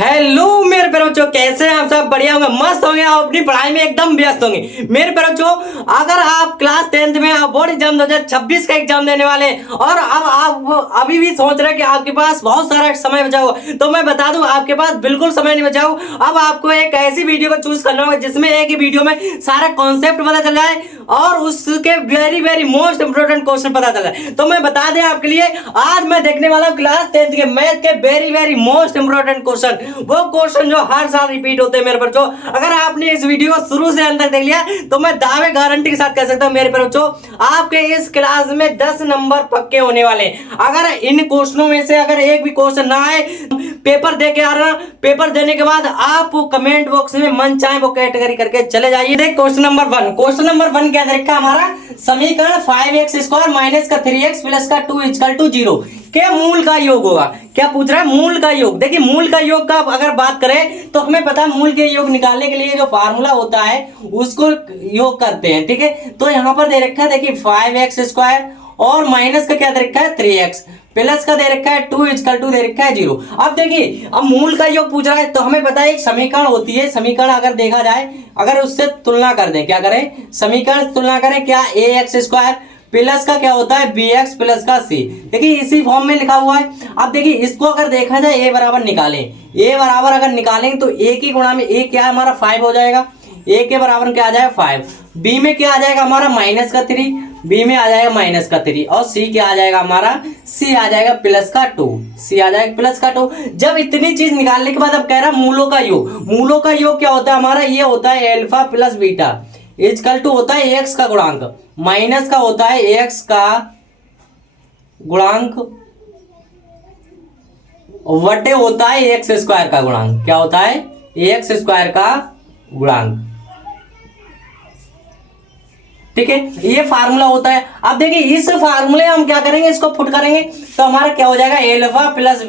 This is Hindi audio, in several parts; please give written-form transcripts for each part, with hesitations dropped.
हेलो मेरे प्यारे बच्चों, कैसे हैं आप सब? बढ़िया होंगे, मस्त होंगे और अपनी पढ़ाई में एकदम व्यस्त होंगे। मेरे प्यारे बच्चों, अगर आप क्लास 10th में आप बोर्ड एग्जाम 2026 का एग्जाम देने वाले हैं और अब आप अभी भी सोच रहे हैं कि आपके पास बहुत सारा समय बचा हुआ, तो मैं बता दूं आपके पास बिल्कुल समय नहीं बचा हुआ। अब आपको एक ऐसी वीडियो को चूज करना होगा जिसमें एक ही वीडियो में सारा कॉन्सेप्ट पता चल जाए और उसके very very most important question पता चल जाए। तो मैं बता दें आपके लिए, आज मैं देखने वाला हूँ क्लास 10th के मैथ के very very most important question, वो क्वेश्चन जो हर साल रिपीट होते हैं मेरे बच्चों। अगर आपने इस वीडियो को शुरू से अंत तक देख लिया तो मैं दावे गारंटी के साथ कह सकता हूं मेरे बच्चों, आपके इस क्लास में 10 नंबर पक्के होने वाले हैं। अगर इन क्वेश्चनों में से अगर एक भी क्वेश्चन ना आए, पेपर दे के आ रहा, पेपर देने के बाद आप कमेंट बॉक्स में मन चाहे वो कैटेगरी करके चले जाइए। देख क्वेश्चन नंबर 1, क्वेश्चन नंबर 1 क्या देखा हमारा, समीकरण 5x² माइनस का 3x प्लस का 2 इक्वल टू 0 के मूल का योग होगा। क्या पूछ रहा है? मूल का योग। देखिए मूल का योग का अगर बात करें तो हमें पता है मूल के योग निकालने के लिए जो फार्मूला होता है उसको योग करते हैं, ठीक है। तो यहां पर दे रखा है, देखिए 5x² और माइनस का क्या दे रखा है 3x, प्लस का दे रखा है 2 इक्वल टू दे रखा है 0। अब देखिए अब मूल का योग पूछ रहा है तो हमें पता है एक समीकरण होती है, समीकरण अगर देखा जाए, अगर उससे तुलना कर दें, क्या करें, समीकरण तुलना करें, क्या ax² प्लस का क्या होता है bx प्लस का c। देखिए इसी फॉर्म में लिखा हुआ है। अब देखिए इसको अगर देखा जाए a बराबर निकालें, a बराबर अगर निकालेंगे तो a की गुणा में a क्या है हमारा 5 हो जाएगा, a के बराबर क्या आ जाएगा 5, b में क्या आ जाएगा हमारा माइनस का 3, b में आ जाएगा माइनस का 3 और c क्या आ जाएगा हमारा, c आ जाएगा प्लस का 2, c आ जाएगा प्लस का 2। जब इतनी चीज निकालने के बाद अब कह रहा मूलों का योग, मूलों का योग क्या होता है हमारा, ये होता है alpha plus beta equal to होता है x का गुणांक माइनस का होता है x का गुणांक वटे होता है x² का गुणांक। क्या होता है? x² का गुणांक, ठीक है, ये फार्मूला होता है। अब देखिए इस फार्मूले हम क्या करेंगे, इसको फुट करेंगे तो हमारा क्या हो जाएगा, alpha plus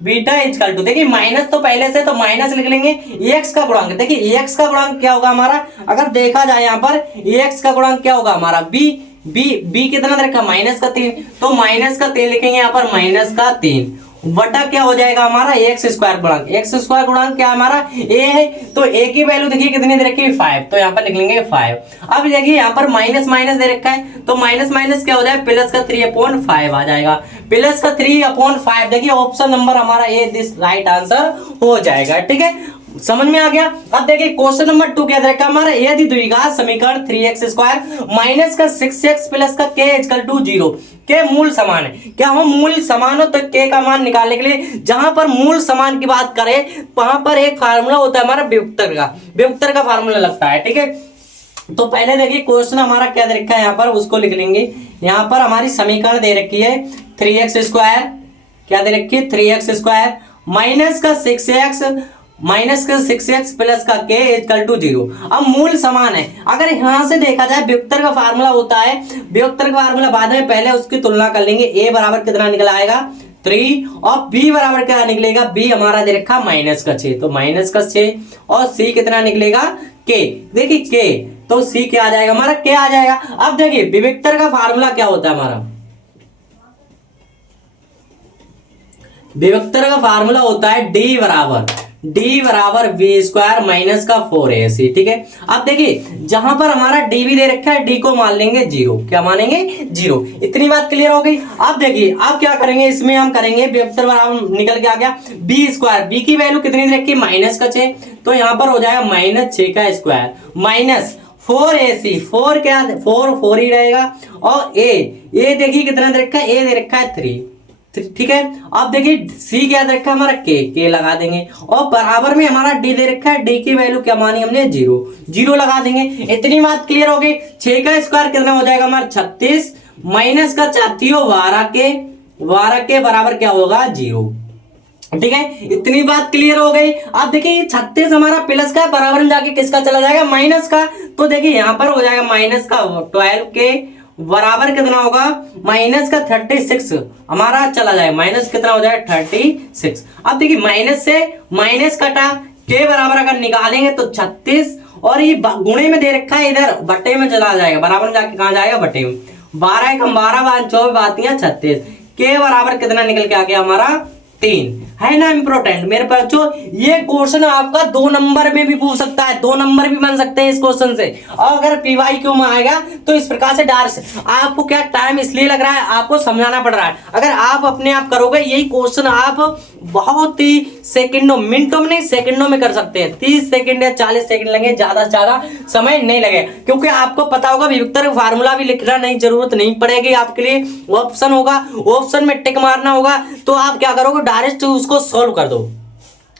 beta equal to, देखिए माइनस तो पहले से तो माइनस लिख लेंगे, x का गुणांक, देखिए x का गुणांक क्या होगा हमारा, अगर देखा जाए यहाँ पर x का गुणांक क्या होगा हमारा b कितना रखा माइनस का 3, तो माइनस का 3 लिखेंगे यहाँ पर, माइनस का 3 वटा क्या हो जाएगा हमारा x² गुणांक, x² गुणांक क्या हमारा a है, तो a की वैल्यू देखिए कितनी दे रखी है 5, तो यहाँ पर लिख लेंगे 5। अब देखिए यहाँ पर माइनस माइनस दे रखा है तो माइनस माइनस क्या हो जाएगा, प्लस का 3/5 आ जाएगा, प्लस का 3/5। देखिए ऑप्शन नंबर हमारा ए दिस राइट आंसर हो जाएगा, ठीक है, समझ में आ गया। अब देखिए क्वेश्चन नंबर 2 क्या दे रखा हमारा, यदि द्विघात समीकरण 3x² माइनस का 6x प्लस का k इक्वल टू 0 के मूल समान है। क्या हो मूल समान हो तो k का मान निकालने के लिए जहां पर मूल समान की बात करें वहां पर एक फार्मूला होता है हमारा व्युत्तर का फार्मूला लगता है, ठीक है। तो पहले देखिए क्वेश्चन हमारा क्या दे रखा है यहाँ पर, उसको लिख लेंगे। यहाँ पर हमारी समीकरण दे रखी है 3x², क्या दे रखी है 3x² माइनस का 6x प्लस का k इक्वल टू 0। अब मूल समान है, अगर यहां से देखा जाए व्युत्तर का फार्मूला होता है, व्युत्तर का फार्मूला बाद में, पहले उसकी तुलना कर लेंगे। a बराबर कितना निकल आएगा 3 और b बराबर क्या निकलेगा, b हमारा दे रखा माइनस का 6, तो माइनस का 6 और c कितना निकलेगा k, देखिए k, तो c क्या आ जाएगा हमारा k आ जाएगा। अब देखिए व्युत्तर का फार्मूला क्या होता है हमारा, व्युत्तर का फार्मूला होता है d बराबर v² माइनस का 4ac, ठीक है। अब देखिए जहां पर हमारा d भी दे रखा है, d को मान लेंगे 0, क्या मानेंगे 0। इतनी बात क्लियर हो गई। अब देखिए अब क्या करेंगे, इसमें हम करेंगे व्युत्तर बराबर निकल के आ गया b², b की वैल्यू कितनी दे रखी है माइनस का 6, तो यहाँ पर हो जाएगा माइनस 6 का स्क्वायर माइनस 4ac, 4 क्या 4 ही रहेगा, और a देखिए कितना दे रखा है, a दे रखा है 3, ठीक है। अब देखिए c क्या दे रखा है हमारा k लगा देंगे, और बराबर में हमारा d दे रखा है, d की वैल्यू क्या मानी हमने 0 लगा देंगे। इतनी बात क्लियर हो गई। 6 का स्क्वायर कितना हो जाएगा हमारा 36 माइनस का 12 के बराबर क्या होगा 0, ठीक है। इतनी बात क्लियर हो गई। अब देखिए 36 हमारा प्लस का बराबर में जाके किसका चला जाएगा, माइनस का, तो देखिए यहाँ पर हो जाएगा माइनस का 12 के बराबर कितना होगा, माइनस का 36 हमारा चला जाएगा, माइनस कितना हो जाएगा 36। अब देखिए माइनस से माइनस कटा, के बराबर अगर निकालेंगे तो 36, और ये गुणे में दे रखा है, इधर बट्टे में चला जाएगा, बराबर में जाके कहाँ जाएगा बट्टे में, 12 कम 12 24 36, के बराबर कितना निकल के आ गया हमारा 3, है ना इम्पोर्टेंट मेरे बच्चों। ये क्वेश्चन आपका 2 नंबर में भी पूछ सकता है, 2 नंबर भी बन सकते हैं इस क्वेश्चन से। और अगर पीवाईक्यू में आएगा तो इस प्रकार से डायरेक्ट आपको क्या टाइम इसलिए लग रहा है, आपको समझाना पड़ रहा है। अगर आप अपने आप करोगे यही क्वेश्चन आप बहुत ही सेकंडों, मिनटों में नहीं सेकंडों में कर सकते हैं। 30 सेकंड या 40 सेकंड लगे, ज्यादा से ज्यादा समय नहीं लगे, क्योंकि आपको पता होगा विविक्तर फार्मूला भी लिखना नहीं, जरूरत नहीं पड़ेगी आपके लिए। ऑप्शन होगा, ऑप्शन में टिक मारना होगा, तो आप क्या करोगे डायरेक्ट उसको सोल्व कर दो।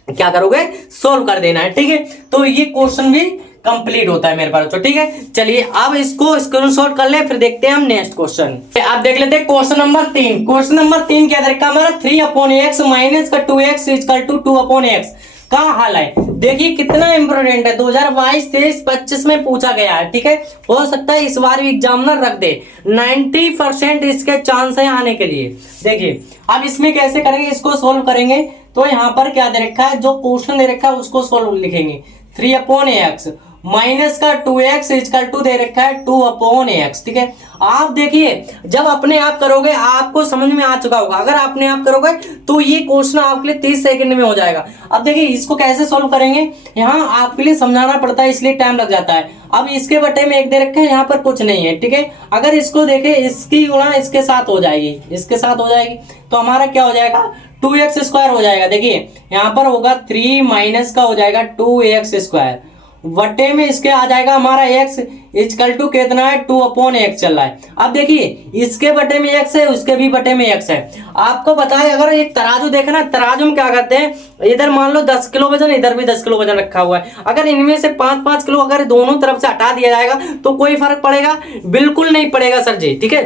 क्या करोगे, सोल्व कर देना है, ठीक है। तो ये क्वेश्चन भी कंप्लीट होता है मेरे पास, तो ठीक है। चलिए अब इसको स्क्रीनशॉट कर ले, फिर देखते हैं हम नेक्स्ट क्वेश्चन। आप देख लेते हैं क्वेश्चन नंबर 3। क्वेश्चन नंबर 3 क्या रखा हमारा, 3/x माइनस का 2x इक्वल टू 2/x का हल है। देखिए कितना इंपोर्टेंट है, 2022, 23, 25 में पूछा गया है, ठीक है। हो सकता है इस बार भी एग्जामिनर रख दे, 90% इसके चांस है आने के लिए। देखिए अब इसमें कैसे करेंगे, इसको सोल्व करेंगे तो यहाँ पर क्या दे रखा है, जो क्वेश्चन दे रखा है उसको सोल्व लिखेंगे। 3/x माइनस का 2x इक्वल टू दे रखा है 2/x, ठीक है। आप देखिए जब अपने आप करोगे आपको समझ में आ चुका होगा, अगर अपने आप करोगे तो ये क्वेश्चन आपके लिए 30 सेकंड में हो जाएगा। अब देखिए इसको कैसे सोल्व करेंगे, यहाँ आपके लिए समझाना पड़ता है इसलिए टाइम लग जाता है। अब इसके बटे में 1 दे रखे हैं, यहाँ पर कुछ नहीं है, ठीक है। अगर इसको देखें इसकी गुणा इसके साथ हो जाएगी, इसके साथ हो जाएगी, तो हमारा क्या हो जाएगा 2x स्क्वायर हो जाएगा। देखिए यहाँ पर होगा 3 माइनस का हो जाएगा 2x स्क्वायर, वटे में इसके आ जाएगा हमारा x इक्वल टू कितना है 2/x चल रहा है। अब देखिए इसके बटे में x है, उसके भी बटे में x है। आपको पता है अगर एक तराजू देखना, तराजू में क्या करते हैं, इधर मान लो 10 किलो वजन, इधर भी 10 किलो वजन रखा हुआ है। अगर इनमें से 5-5 किलो अगर दोनों तरफ से हटा दिया जाएगा तो कोई फर्क पड़ेगा, बिल्कुल नहीं पड़ेगा सर जी, ठीक है।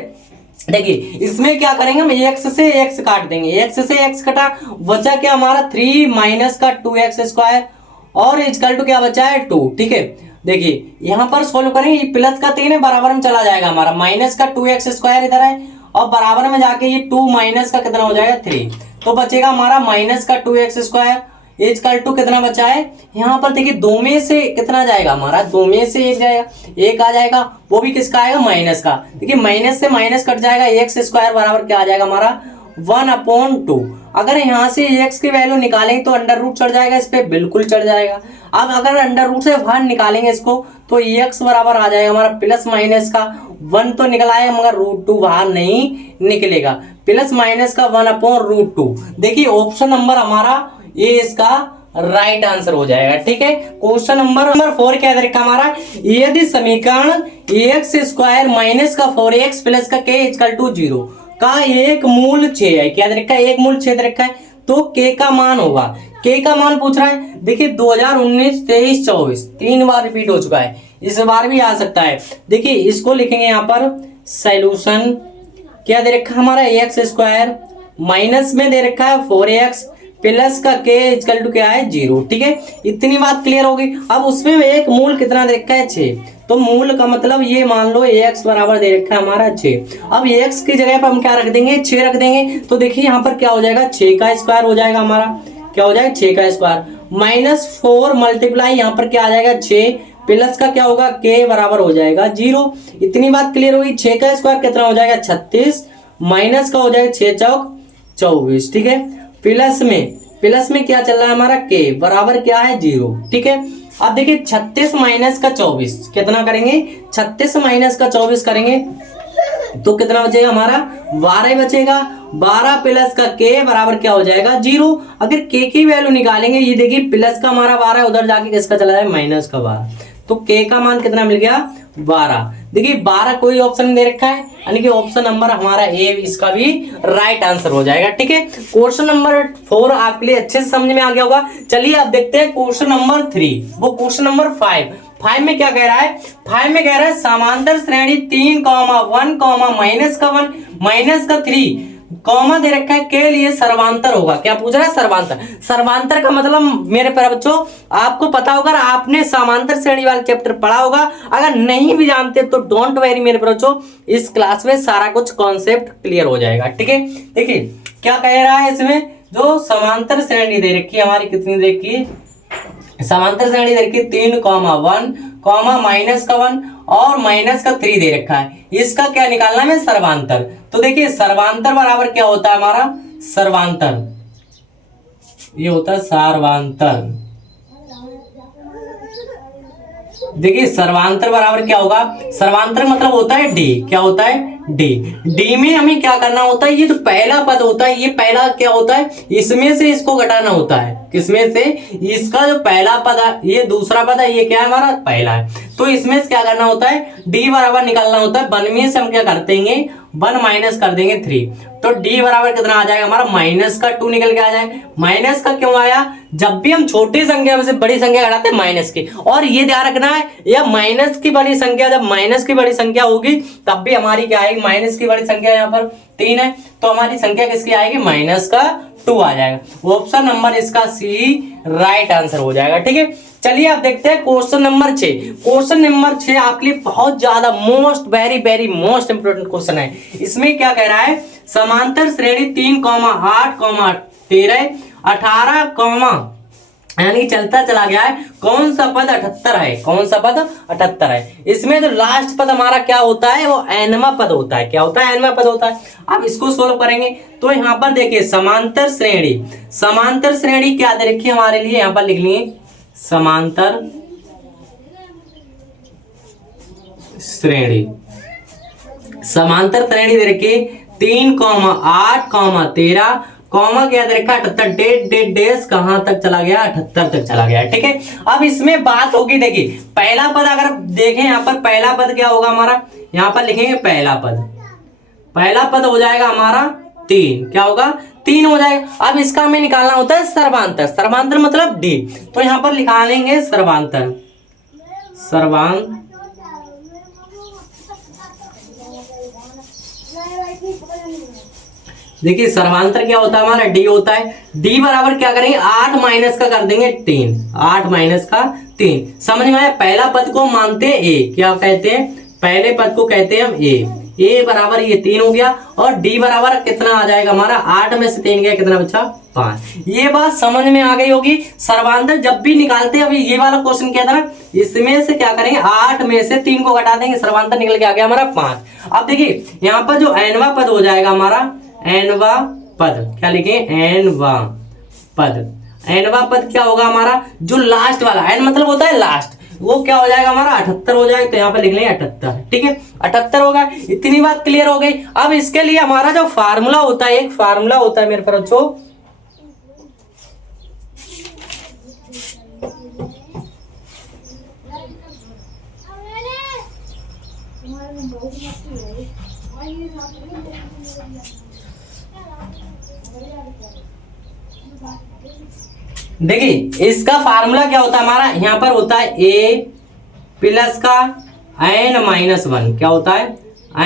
देखिए इसमें क्या करेंगे हम, x से x काट देंगे, x से x कटा, बचा क्या हमारा 3 माइनस का 2x स्क्वायर और इक्वल टू क्या बचा है 2, ठीक है। देखिए यहाँ पर सोल्व करेंगे, ये प्लस का 3 है, बराबर में चला जाएगा हमारा, माइनस का 2x स्क्वायर इधर है और बराबर में जाके ये 2 माइनस का कितना हो जाएगा 3, तो बचेगा हमारा माइनस का 2x स्क्वायर इक्वल टू कितना बचा है, यहाँ पर देखिए 2 में से कितना जाएगा हमारा, 2 में से 1 जाएगा, 1 आ जाएगा, वो भी किसका आएगा माइनस का। देखिए माइनस से माइनस कट जाएगा, x स्क्वायर बराबर क्या आ जाएगा हमारा 1/2। अगर यहाँ से x की वैल्यू निकालेंगे तो अंडर रूट चढ़ जाएगा, इस पे बिल्कुल चढ़ जाएगा। अब अगर अंडर रूट से बाहर निकालेंगे इसको तो x बराबर आ जाएगा हमारा प्लस माइनस का 1 तो निकल आएगा मगर √2 बाहर नहीं निकलेगा, प्लस माइनस का 1/√2। देखिए ऑप्शन नंबर हमारा ये इसका राइट आंसर हो जाएगा, ठीक है। क्वेश्चन नंबर 4 क्या रखा हमारा, यदि समीकरण x स्क्वायर माइनस का 4x प्लस का k इक्वल टू 0 का एक मूल 6 है, क्या रखा है, एक मूल 6 रखा है, तो k का मान होगा, k का मान पूछ रहा है। देखिए 2019, 23, 24 3 बार रिपीट हो चुका है, इस बार भी आ सकता है। देखिए इसको लिखेंगे यहाँ पर सॉल्यूशन, क्या दे रखा है हमारा x स्क्वायर माइनस में दे रखा है 4x प्लस का k इक्वल टू क्या है 0, ठीक है। इतनी बात क्लियर होगी। अब उसमें एक मूल कितना दे रखा है 6, तो मूल का मतलब ये मान लो x बराबर दे रखा है हमारा 6। अब x की जगह पर हम क्या रख देंगे 6 रख देंगे, तो देखिए यहाँ पर क्या हो जाएगा 6 का स्क्वायर हो जाएगा हमारा, क्या हो जाएगा 6 का स्क्वायर माइनस 4 मल्टीप्लाई यहाँ पर क्या आ जाएगा 6 प्लस का क्या होगा k बराबर हो जाएगा 0। इतनी बात क्लियर होगी। 6 का स्क्वायर कितना हो जाएगा 36 माइनस का हो जाएगा 6 चौक 24, ठीक है। प्लस में क्या चल रहा है हमारा k बराबर क्या है 0, ठीक है। अब देखिए 36 माइनस का 24 कितना करेंगे, 36 माइनस का 24 करेंगे तो कितना बचेगा हमारा 12 बचेगा, 12 प्लस का k बराबर क्या हो जाएगा 0। अगर k की वैल्यू निकालेंगे, ये देखिए प्लस का हमारा 12 उधर जाके किसका चला जाए माइनस का 12, तो k का मान कितना मिल गया 12। देखिए 12 कोई ऑप्शन दे रखा है, यानी कि ऑप्शन नंबर हमारा ए इसका भी राइट आंसर हो जाएगा, ठीक है। क्वेश्चन नंबर 4 आपके लिए अच्छे से समझ में आ गया होगा। चलिए अब देखते हैं क्वेश्चन नंबर 3, वो क्वेश्चन नंबर 5 में क्या कह रहा है, 5 में कह रहा है समांतर श्रेणी 3, 1, माइनस का 1 माइनस का 3 कॉमा दे रखा है के लिए सर्वांतर होगा। क्या पूछ रहा है सर्वांतर, सर्वांतर का मतलब मेरे प्यारे बच्चों आपको पता होगा, आपने समांतर श्रेणी वाला चैप्टर पढ़ा होगा। अगर नहीं भी जानते तो डोंट वरी मेरे प्यारे बच्चों, इस क्लास में सारा कुछ कॉन्सेप्ट क्लियर हो जाएगा, ठीक है। देखिए क्या कह रहा है इसमें, जो समांतर श्रेणी दे रखी है हमारी, कितनी दे रखी है समांतर श्रेणी दे रखी 3, 1, माइनस का 1 और माइनस का 3 दे रखा है, इसका क्या निकालना है सर्वांतर। तो देखिए सर्वांतर बराबर क्या होता है हमारा, सर्वांतर ये होता है सर्वांतर। देखिए सर्वांतर बराबर क्या होगा, सर्वांतर मतलब होता है डी, क्या होता है डी। डी में हमें क्या करना होता है, ये जो पहला पद होता है, ये पहला क्या होता है, इसमें से इसको घटाना होता है, किसमें से, इसका जो पहला पद है, ये दूसरा पद है, ये क्या है हमारा पहला है, तो इसमें से क्या करना होता है, डी बराबर निकालना होता है। 1 में से हम क्या कर देंगे, 1 माइनस कर देंगे 3, तो डी बराबर कितना आ जाएगा हमारा, माइनस का 2 निकल के आ जाए। माइनस का क्यों आया, जब भी हम छोटी संख्या में से बड़ी संख्या घटाते हैं माइनस की, और ये ध्यान रखना है, यह माइनस की बड़ी संख्या, जब माइनस की बड़ी संख्या होगी तब भी हमारी क्या आएगी, माइनस की बड़ी संख्या यहाँ पर 3 है, तो हमारी संख्या किसकी आएगी, माइनस का 2 आ जाएगा। ऑप्शन नंबर इसका सी राइट आंसर हो जाएगा। ठीक है, चलिए आप देखते हैं क्वेश्चन नंबर 6। क्वेश्चन नंबर 6 आपके लिए बहुत ज्यादा most very very most important question है। इसमें क्या कह रहा है, समांतर श्रेणी 3,8, 13, 18, यानी चलता चला गया है, कौन सा पद 78 है, कौन सा पद 78 है। इसमें जो लास्ट पद हमारा क्या होता है, वो एनवा पद होता है, क्या होता है, एनवा पद होता है। अब इसको सोल्व करेंगे तो यहाँ पर देखिए समांतर श्रेणी, समांतर श्रेणी क्या दे रखी है हमारे लिए, यहाँ पर लिख लिए समांतर श्रेणी, समांतर श्रेणी दे रखी 3,8, 13, कॉमा क्या दे रखा 78, डेट डेस कहां तक चला गया, 78 तक चला गया। ठीक है, अब इसमें बात होगी, देखिए पहला पद अगर देखें यहाँ पर, पहला पद क्या होगा हमारा, यहाँ पर लिखेंगे पहला पद, पहला पद हो जाएगा हमारा 3, क्या होगा 3 हो जाएगा। अब इसका हमें निकालना होता है सर्वांतर, सर्वांतर मतलब डी, तो यहाँ पर लिखा लेंगे सर्वांतर, सर्वांतर देखिए सर्वांतर क्या होता है हमारा, डी होता है। डी बराबर क्या करेंगे, 8 माइनस का कर देंगे 3, 8 माइनस का 3, समझ में आया। पहला पद को मानते हैं ए, क्या कहते हैं, पहले पद को कहते हैं हम ए बराबर ये 3 हो गया, और डी बराबर कितना आ जाएगा हमारा, 8 में से 3 गया, कितना बचा 5। ये बात समझ में आ गई होगी। सर्वांतर जब भी निकालते हैं, अभी ये वाला क्वेश्चन क्या था ना, इसमें से क्या करेंगे, 8 में से 3 को घटा देंगे, सर्वांतर निकल के आ गया हमारा 5। अब देखिए यहाँ पर जो एनवा पद हो जाएगा हमारा, एनवा पद, क्या लिखे, एनवा पद, एनवा पद क्या होगा हमारा, जो लास्ट वाला, एन मतलब होता है लास्ट, वो क्या हो जाएगा हमारा 78 हो जाएगा, तो यहाँ पर लिख लेंगे 78। ठीक है, 78 होगा, इतनी बात क्लियर हो गई। अब इसके लिए हमारा जो फार्मूला होता है, एक फार्मूला होता है मेरे पर बच्चों, देखिए इसका फार्मूला क्या होता है हमारा, यहाँ पर होता है ए प्लस का एन माइनस 1, क्या होता है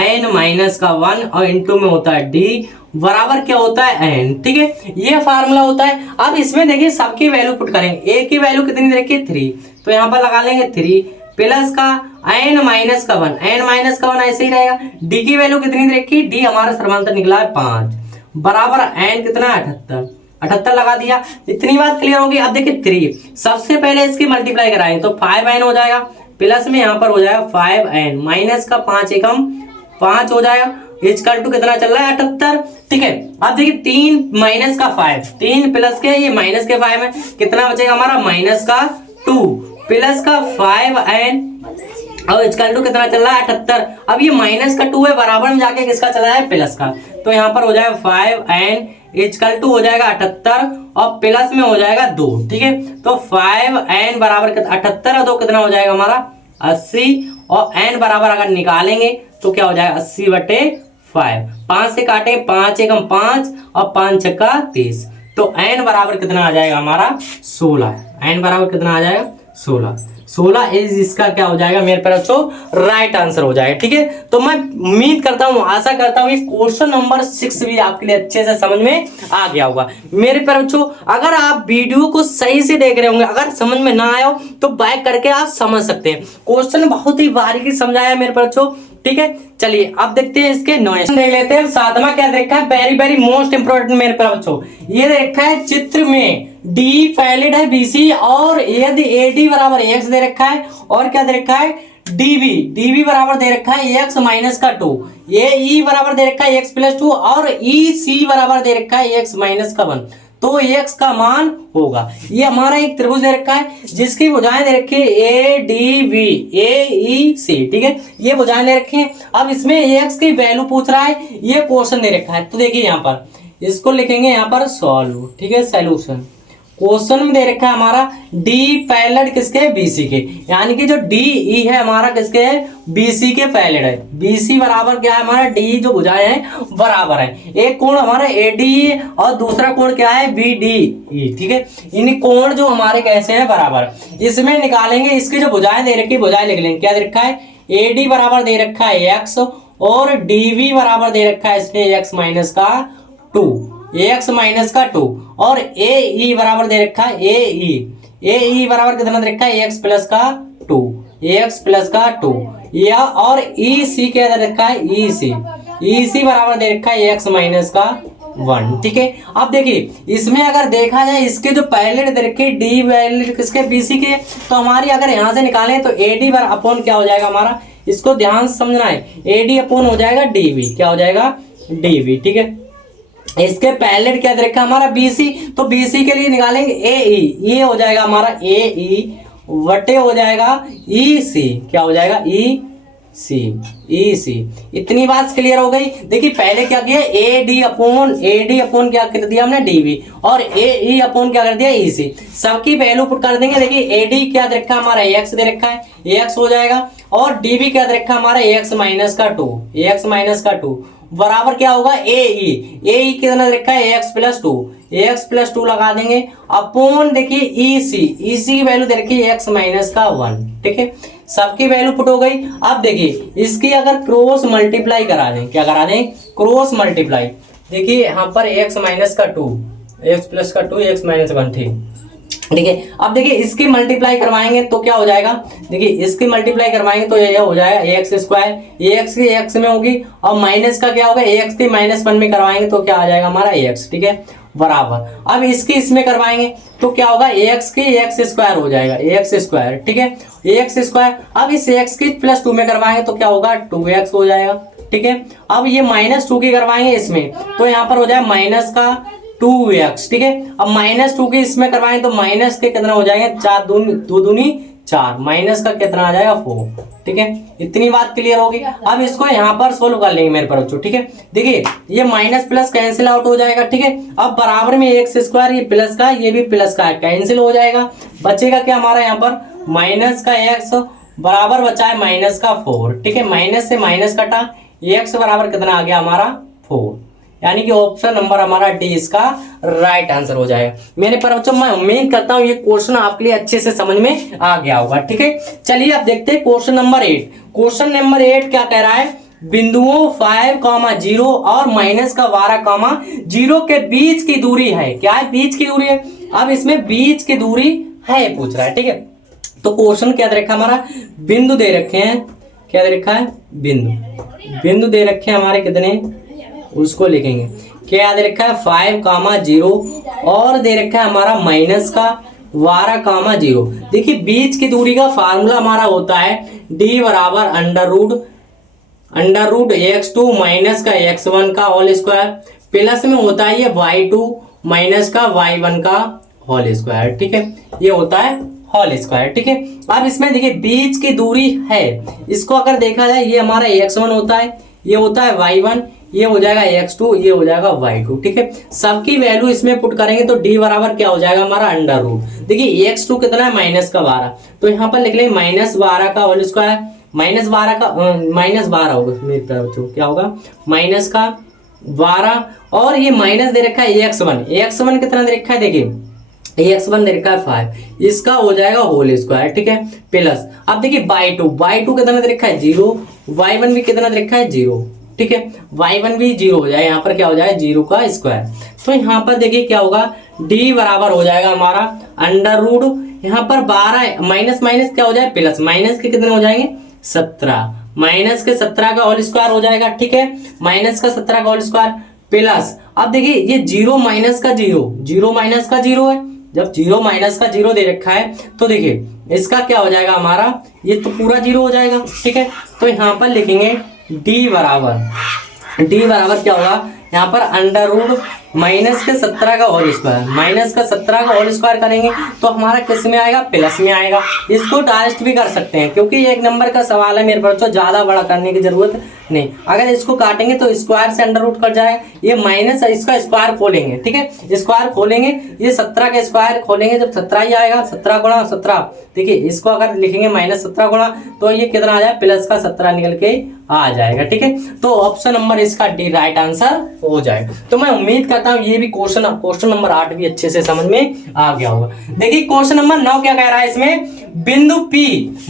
एन माइनस का 1, और इंटू में होता है डी बराबर क्या होता है एन। ठीक है, ये फार्मूला होता है। अब इसमें देखिए सबकी वैल्यू पुट करेंगे, ए की वैल्यू कितनी रखी 3, तो यहाँ पर लगा लेंगे 3 प्लस का एन माइनस का 1, एन माइनस का 1 ऐसे ही रहेगा। डी की वैल्यू कितनी रखी, डी हमारा सर्वांतर निकला है 5, बराबर एन कितना 78 लगा दिया। इतनी बात क्लियर होगी। अब देखिए 3, सबसे पहले इसकी मल्टीप्लाई कराएं तो 5n हो जाएगा, प्लस में यहाँ पर हो जाएगा 5n, माइनस का 5 एकम 5 हो जाएगा, इक्वल टू कितना चल रहा है 78। ठीक है, अब देखिए 3 माइनस का 5, 3 प्लस के ये माइनस के 5 है, कितना बचेगा हमारा माइनस का 2 प्लस का 5n, और इक्वल टू कितना चल रहा है 78। अब ये माइनस का 2 है, बराबर में जाके किसका चला है प्लस का, तो यहाँ पर हो जाएगा 5n इक्वल टू हो जाएगा 78, और प्लस में हो जाएगा 2। ठीक है, तो 5n बराबर 78 और 2 कितना हो जाएगा हमारा 80, और n बराबर अगर निकालेंगे तो क्या हो जाएगा 80/5, 5 से काटे 5 एकम 5 और 5 छक्का 30, तो n बराबर कितना आ जाएगा हमारा 16, n बराबर कितना आ जाएगा 16 इज इसका क्या हो जाएगा मेरे पर बच्चों राइट आंसर हो जाएगा। ठीक है, तो मैं उम्मीद करता हूँ, आशा करता हूँ क्वेश्चन नंबर 6 भी आपके लिए अच्छे से समझ में आ गया होगा मेरे पर बच्चों। अगर आप वीडियो को सही से देख रहे होंगे, अगर समझ में ना आया हो तो बैक करके आप समझ सकते हैं। क्वेश्चन बहुत ही बारीकी समझाया मेरे पर बच्चों। ठीक है, चलिए अब देखते हैं इसके नॉइस देख लेते हैं। 7वां क्या देखा है, वेरी वेरी मोस्ट इंपोर्टेंट मेरे पर बच्चों, ये देखा है चित्र में डी पैरेलल है बीसी, और यदि एडी बराबर एक्स दे रखा है, और क्या दे रखा है डीबी बराबर दे रखा है एक्स माइनस का 2, ए ई बराबर दे रखा है एक्स प्लस 2, और ई सी बराबर दे रखा है एक्स माइनस का 1। तो x का मान होगा। ये हमारा एक त्रिभुज दे रखा है जिसकी भुजाएं दे रखी है ADV AEC, ठीक है, ये भुजाएं दे रखी हैं। अब इसमें x की वैल्यू पूछ रहा है, ये क्वेश्चन दे रखा है, तो देखिए यहाँ पर इसको लिखेंगे यहाँ पर सॉल्व, ठीक है, सॉल्यूशन। क्वेश्चन में दे रखा है हमारा D पैरेलल किसके, BC के, यानी कि जो DE है हमारा किसके है, BC के पैरेलल है। BC बराबर क्या है हमारा, DE जो भुजाएं हैं बराबर है। एक कोण हमारा ADE और दूसरा कोण क्या है, BDE, ठीक है, इन कोण जो हमारे कैसे हैं, बराबर। इसमें निकालेंगे इसकी जो भुजाएं दे रखी है, भुजाएं लिख लेंगे। क्या दे रखा है, AD बराबर दे रखा है x और DV बराबर दे रखा है इसने x माइनस का 2, x माइनस का 2, और AE बराबर दे रखा है AE बराबर कितना दे रखा है, x प्लस का 2, x प्लस का 2, या और EC क्या दे रखा है, EC बराबर दे रखा है x माइनस का 1, ठीक है। अब देखिए इसमें अगर देखा जाए इसके जो पैरेलल दे रखे D पैरेलल किसके, BC के, तो हमारी अगर यहाँ से निकालें तो AD बर अपॉन क्या हो जाएगा हमारा, इसको ध्यान से समझना है, AD अपॉन हो जाएगा DV, क्या हो जाएगा, DV, ठीक है। इसके पैरेलल क्या दे रखा हमारा BC, तो BC के लिए निकालेंगे AE, ये हो जाएगा हमारा AE वटे हो जाएगा EC, क्या हो जाएगा, EC। इतनी बात क्लियर हो गई। देखिए पहले क्या किया, AD अपॉन क्या कर दिया हमने, DV, और AE अपॉन क्या कर दिया, EC। सबकी वैल्यू पुट कर देंगे। देखिए AD क्या दे रखा है हमारा, x दे रखा है, x हो जाएगा, और DV क्या दे रखा है हमारा, x माइनस का 2 बराबर क्या होगा, AE कितना रखा है, x प्लस 2 लगा देंगे, अपॉन देखिए EC की वैल्यू दे रखी है x माइनस का 1, ठीक है, सबकी वैल्यू पुट हो गई। अब देखिए इसकी अगर क्रॉस मल्टीप्लाई करा दें, क्या करा दें, क्रॉस मल्टीप्लाई। देखिए यहाँ पर x माइनस का 2, x प्लस का 2, x माइनस 1, ठीक है। अब देखिए इसकी मल्टीप्लाई करवाएंगे तो क्या हो जाएगा, देखिए इसकी मल्टीप्लाई करवाएंगे तो ये हो जाएगा एक्स स्क्वायर, एक्स की एक्स में होगी, और माइनस का क्या होगा, एक्स की -1 में करवाएंगे तो क्या आ जाएगा हमारा एक्स, ठीक है, बराबर। अब इसकी इसमें करवाएंगे तो क्या होगा, एक्स की एक्स स्क्वायर हो जाएगा, एक्स स्क्वायर, ठीक है, एक्स स्क्वायर। अब इस एक्स की +2 में करवाएंगे तो क्या होगा, 2x हो जाएगा, ठीक है। अब ये -2 की करवाएंगे इसमें तो यहाँ पर हो जाएगा माइनस का 2x, ठीक है। अब -2 की इसमें करवाएं तो माइनस के कितना हो जाएंगे, 4 2 दूनी 4, माइनस का कितना आ जाएगा 4, ठीक है। इतनी बात क्लियर होगी। अब इसको यहाँ पर सोल्व कर लेंगे मेरे बच्चों, ठीक है। देखिए ये माइनस प्लस कैंसिल आउट हो जाएगा, ठीक है। अब बराबर में एक्स स्क्वायर, ये प्लस का ये भी प्लस का कैंसिल हो जाएगा, बचेगा क्या हमारा यहाँ पर माइनस का x बराबर बचा है माइनस का 4, ठीक है। माइनस से माइनस कटा, x बराबर कितना आ गया हमारा 4, यानी कि ऑप्शन नंबर हमारा डी इसका राइट आंसर हो जाएगा। मेरे पर बच्चों मैं उम्मीद करता हूँ ये क्वेश्चन आपके लिए अच्छे से समझ में आ गया होगा, ठीक है। चलिए अब देखते हैं क्वेश्चन नंबर 8। क्वेश्चन नंबर 8 क्या कह रहा है, बिंदुओं 5, 0 और -12, 0 के बीच की दूरी है, क्या है, बीच की दूरी है। अब इसमें बीच की दूरी है पूछ रहा है, ठीक है। तो क्वेश्चन क्या दे रखा है हमारा, बिंदु दे रखे हैं, क्या दे रखा है, बिंदु दे रखे हैं हमारे कितने, उसको लिखेंगे। क्या दे रखा है 5, 0 और दे रखा है हमारा -12, 0। देखिए बीच की दूरी का फार्मूला हमारा होता है d बराबर अंडर रूट x2 माइनस का x1 का होल स्क्वायर, प्लस में होता है ये y2 माइनस का y1 का होल स्क्वायर, ठीक है, ये होता है होल स्क्वायर, ठीक है। अब इसमें देखिए बीच की दूरी है, इसको अगर देखा जाए ये हमारा x1 होता है, ये होता है y1, ये हो जाएगा x2, ये हो जाएगा y2, ठीक है। सबकी वैल्यू इसमें पुट करेंगे तो d बराबर क्या हो जाएगा हमारा अंडर रूट। देखिए x2 कितना है -12, तो यहाँ पर लिख लेंगे -12 का होल स्क्वायर, -12 होगा मेरे बच्चों, क्या होगा -12, और ये माइनस दे रखा है x1 कितना दे रखा है, देखिए x1 दे रखा है 5, इसका हो जाएगा होल स्क्वायर, ठीक है, प्लस। अब देखिए y2 कितना दे रखा है 0, y1 भी कितना दे रखा है 0, ठीक है, y1 भी 0 हो जाए, यहाँ पर क्या हो जाए 0 का स्क्वायर। तो यहाँ पर देखिए क्या होगा, d बराबर हो जाएगा हमारा अंडर रूट, यहाँ पर 12 माइनस क्या हो जाए प्लस, माइनस के कितने हो जाएंगे 17, माइनस के 17 का होल स्क्वायर हो जाएगा, ठीक है, माइनस का 17 का होल स्क्वायर प्लस। अब देखिए ये 0 माइनस का 0 है, जब 0 माइनस का 0 दे रखा है तो देखिए इसका क्या हो जाएगा हमारा, ये तो पूरा 0 हो जाएगा, ठीक है। तो यहाँ पर लिखेंगे d बराबर क्या होगा, यहाँ पर अंडर रूट माइनस के 17 का होल स्क्वायर, माइनस का 17 का होल स्क्वायर करेंगे तो हमारा किस में आएगा, प्लस में आएगा। इसको डायरेक्ट भी कर सकते हैं क्योंकि ये एक नंबर का सवाल है मेरे बच्चों, ज़्यादा बड़ा करने की जरूरत नहीं। अगर इसको काटेंगे तो स्क्वायर से अंडर रूट कट जाएगा, ये माइनस इसका स्क्वायर खोलेंगे, ठीक है, स्क्वायर खोलेंगे, ये 17 का स्क्वायर खोलेंगे, जब 17 ही आएगा, 17 गुणा 17, देखिए इसको अगर लिखेंगे माइनस 17 गुणा तो ये कितना आ जाए, प्लस का 17 निकल के आ जाएगा, ठीक है। तो ऑप्शन नंबर इसका डी राइट आंसर हो जाएगा। तो मैं उम्मीद करता हूँ ये भी क्वेश्चन नंबर 8 भी अच्छे से समझ में आ गया होगा। देखिए क्वेश्चन नंबर 9 क्या कह रहा है इसमें, बिंदु P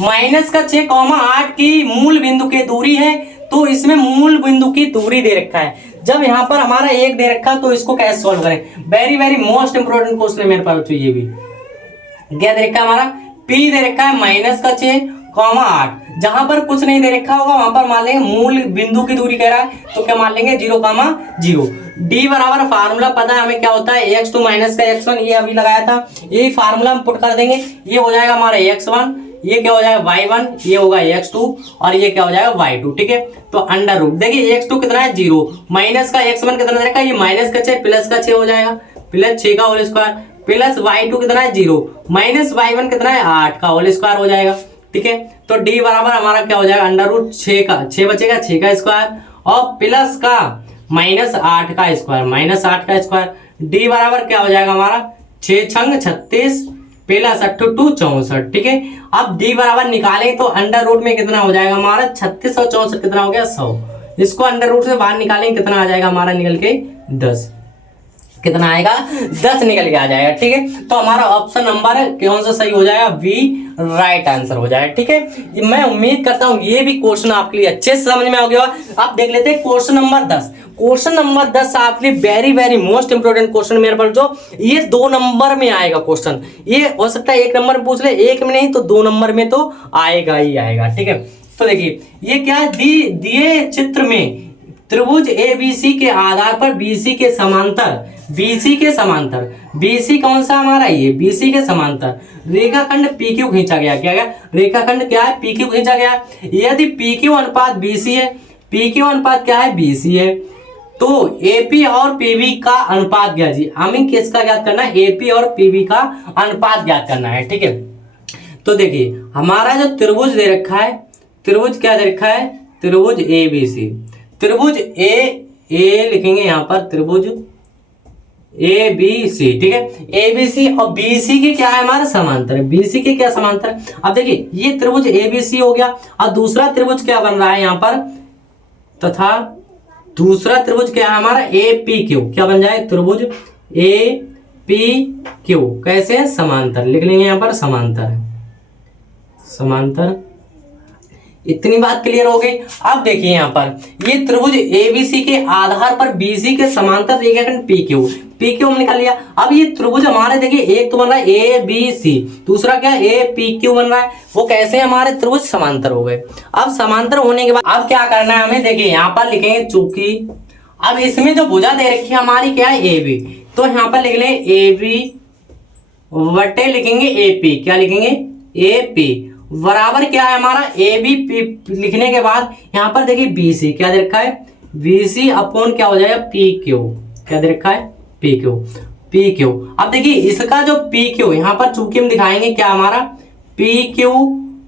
माइनस का 6,8 की मूल बिंदु की दूरी है, तो इसमें मूल बिंदु की दूरी दे रखा है। जब यहाँ पर हमारा एक दे रखा तो इसको कैसे सॉल्व करें, very very most important question है मेरे पास। ये भी क्या दे रखा है हमारा, P दे रखा है माइनस का 6,8, जहां पर कुछ नहीं दे रखा होगा वहां पर मान लेंगे मूल बिंदु की दूरी कह रहा है तो क्या मान लेंगे 0,0। डी बराबर फार्मूला पता है हमें क्या होता है, x2 माइनस का x1, ये अभी लगाया था, ये फार्मूला हम पुट कर देंगे, ये हो जाएगा हमारा x1, ये क्या हो जाएगा y1, ये होगा x2 और ये क्या हो जाएगा y2, ठीक है। तो अंडर रूट, देखिए x2 कितना है 0, माइनस का x1 कितना दे रखा है, ये माइनस का 6 प्लस का 6 हो जाएगा, प्लस 6 का होल स्क्वायर, प्लस y2 कितना है 0, माइनस y1 कितना है 8 का होल स्क्वायर हो जाएगा, ठीक है। तो डी बराबर हमारा क्या हो जाएगा, अंडर रूट 6 का 6 बचेगा, 6 का स्क्वायर और प्लस का माइनस 8 का स्क्वायर, माइनस 8 का स्क्वायर। डी बराबर क्या हो जाएगा हमारा 6 छंग 36 प्लस 8 2 64, ठीक है। अब डी बराबर निकालें तो अंडर रूट में कितना हो जाएगा हमारा 36 और 64 कितना हो गया 100, इसको अंडर रूट से बाहर निकालें कितना आ जाएगा हमारा निकल के 10, कितना आएगा 10 निकल के आ जाएगा, ठीक है। तो हमारा ऑप्शन नंबर कौन सा सही हो जाएगा, बी राइट आंसर हो जाएगा, ठीक है। मैं उम्मीद करता हूं ये भी क्वेश्चन आपके लिए अच्छे से समझ में आ गया। आप देख लेते हैं क्वेश्चन नंबर 10। क्वेश्चन नंबर 10 आपके लिए very very most important question मेरे पास, जो ये 2 नंबर में आएगा क्वेश्चन, ये हो सकता है 1 नंबर में पूछ ले, 1 में नहीं तो 2 नंबर में तो आएगा ही आएगा, ठीक है। तो देखिए ये क्या है, दिए चित्र में त्रिभुज ABC के आधार पर BC के समांतर, BC के समांतर, BC कौन सा हमारा, ये BC के समांतर रेखाखंड PQ खींचा गया, क्या गया रेखाखंड क्या है PQ खींचा गया। यदि PQ अनुपात BC है, PQ अनुपात क्या है BC है, तो AP और PB का अनुपात ज्ञात जी, हमें किसका ज्ञात करना है, AP और PB का अनुपात ज्ञात करना है, ठीक है। तो देखिए हमारा जो त्रिभुज दे रखा है, त्रिभुज क्या दे रखा है, त्रिभुज ABC, त्रिभुज ए लिखेंगे यहाँ पर, त्रिभुज ABC, ठीक है। ABC और BC के क्या है हमारा समांतर है, BC के क्या समांतर। अब देखिए ये त्रिभुज ABC हो गया और दूसरा त्रिभुज क्या बन रहा है यहाँ पर, तथा दूसरा त्रिभुज क्या है हमारा APQ, क्या बन जाए त्रिभुज APQ, कैसे है समांतर, लिख लेंगे यहाँ पर समांतर, समांतर। इतनी बात क्लियर हो गई। अब देखिए यहाँ पर ये त्रिभुज ABC के आधार पर BC के समांतर रेखाखंड PQ हमने निकाल लिया। अब ये त्रिभुज हमारे देखिए एक तो बन रहा है ABC, दूसरा क्या APQ बन रहा है, वो कैसे हमारे त्रिभुज समांतर हो गए। अब समांतर होने के बाद अब क्या करना है हमें, देखिए यहाँ पर लिखेंगे चूंकि अब इसमें जो भुजा दे रखी है हमारी क्या है AB, तो यहाँ पर लिख लें AB वटे लिखेंगे AP, क्या लिखेंगे AP बराबर क्या है हमारा AB लिखने के बाद यहाँ पर देखिए BC क्या दे रखा है, BC अपॉन क्या हो जाएगा PQ, क्या दे रखा है PQ। अब देखिए इसका जो PQ यहाँ पर चूंकि हम दिखाएंगे क्या हमारा PQ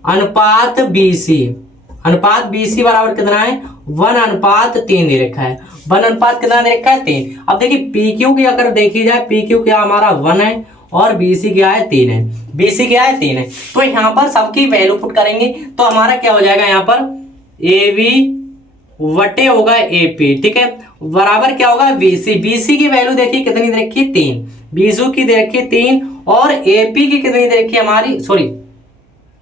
अनुपात BC बराबर कितना है 1:3 दे रखा है, 1 कितना दे रखा है 3। अब देखिए PQ की अगर देखी जाए, PQ क्या हमारा 1 है और BC क्या है 3 है, BC क्या है 3 है। तो यहाँ पर सबकी वैल्यू पुट करेंगे तो हमारा क्या हो जाएगा यहाँ पर AB वटे होगा AP, ठीक है, बराबर क्या होगा BC की वैल्यू देखिए कितनी दे रखी है 3, BC की दे रखी है 3 और AP की कितनी दे रखी है हमारी, सॉरी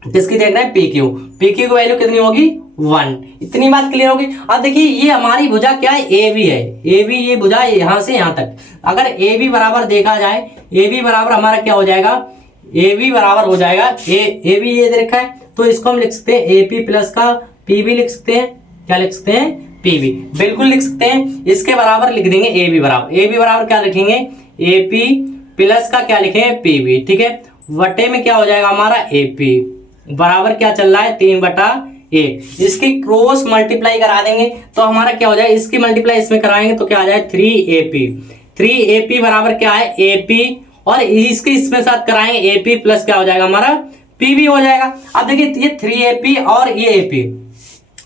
किसकी देख रहे हैं PQ की वैल्यू कितनी होगी 1। इतनी बात क्लियर होगी। अब देखिए ये हमारी भुजा क्या है AB है, AB ये भुजा यहाँ से यहाँ तक, अगर AB बराबर देखा जाए, AB बराबर हमारा क्या हो जाएगा, AB बराबर हो जाएगा AB ये दे रखा है तो इसको हम लिख सकते हैं AP प्लस का PB लिख सकते हैं, क्या लिख सकते हैं PB, बिल्कुल लिख सकते हैं। इसके बराबर लिख देंगे AB बराबर क्या लिखेंगे AP प्लस का क्या लिखेंगे PB, ठीक है, वटे में क्या हो जाएगा हमारा AP बराबर क्या चल रहा है 3/8। इसकी क्रॉस मल्टीप्लाई करा देंगे तो हमारा क्या हो जाए, इसकी मल्टीप्लाई इसमें कराएंगे तो क्या आ जाए 3AP 3AP बराबर क्या है AP, और इसके इसमें साथ कराएंगे AP प्लस क्या हो जाएगा हमारा PB हो जाएगा। अब देखिए ये 3AP और ये AP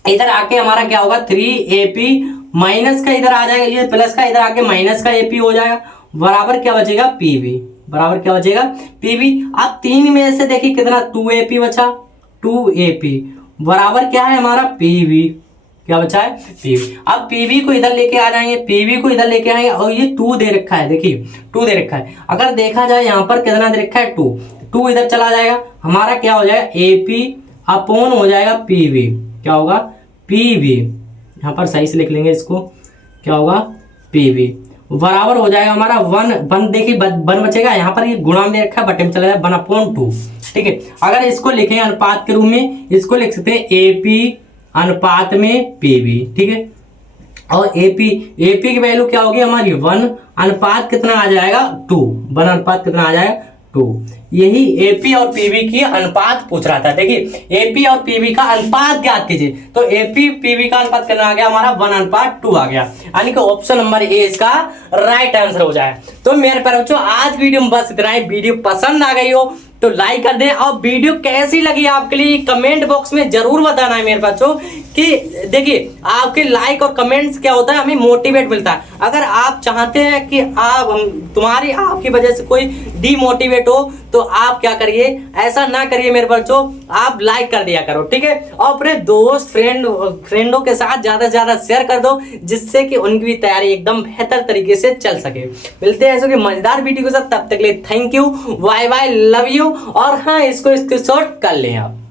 इधर आके हमारा क्या होगा 3AP माइनस का इधर आ जाएगा, ये प्लस का इधर आके माइनस का AP हो जाएगा, बराबर क्या बचेगा PB, बराबर क्या बचेगा PB। अब 3 में से देखिए कितना 2AP बचा, 2AP बराबर क्या है हमारा PB, क्या बचा है PB। अब PB को इधर लेके आ जाएंगे, PB को इधर लेके आएंगे, और ये 2 दे रखा है, देखिए 2 दे रखा है। अगर देखा जाए यहाँ पर कितना दे रखा है 2 इधर चला जाएगा, हमारा क्या हो जाएगा AP अपॉन हो जाएगा PB, क्या होगा PB, यहाँ पर सही से लिख लेंगे इसको, क्या होगा PB बराबर हो जाएगा हमारा 1 देखिए 1 बचेगा, यहाँ पर ये गुणा में रखा है, बटे में चला जाएगा 1/2, ठीक है। अगर इसको लिखें अनुपात के रूप में, इसको लिख सकते हैं AP अनुपात में PB, ठीक है। और AP की वैल्यू क्या होगी हमारी 1 अनुपात कितना आ जाएगा 2, 1 अनुपात कितना आ जाएगा 2। यही AP और PB की अनुपात पूछ रहा था। देखिए AP और PB का अनुपात ज्ञात कीजिए, तो AP PB का अनुपात कितना आ गया हमारा 1/2 आ गया, यानी कि ऑप्शन नंबर ए इसका राइट आंसर हो जाए। तो मेरे प्यारे बच्चों आज वीडियो में बस इतना ही। वीडियो पसंद आ गई हो तो लाइक कर दें, और वीडियो कैसी लगी आपके लिए कमेंट बॉक्स में जरूर बताना है मेरे बच्चों। कि देखिए आपके लाइक और कमेंट्स क्या होता है, हमें मोटिवेट मिलता है। अगर आप चाहते हैं कि आप आपकी वजह से कोई डीमोटिवेट हो तो आप क्या करिए, ऐसा ना करिए मेरे बच्चों, आप लाइक कर दिया करो, ठीक है। और अपने दोस्त फ्रेंडों के साथ ज्यादा से ज्यादा शेयर कर दो, जिससे कि उनकी भी तैयारी एकदम बेहतर तरीके से चल सके। मिलते हैं ऐसे कि मजेदार वीडियो के साथ, तब तक के लिए thank you, bye bye, love you. और हाँ, इसको स्क्रीनशॉट कर लें आप।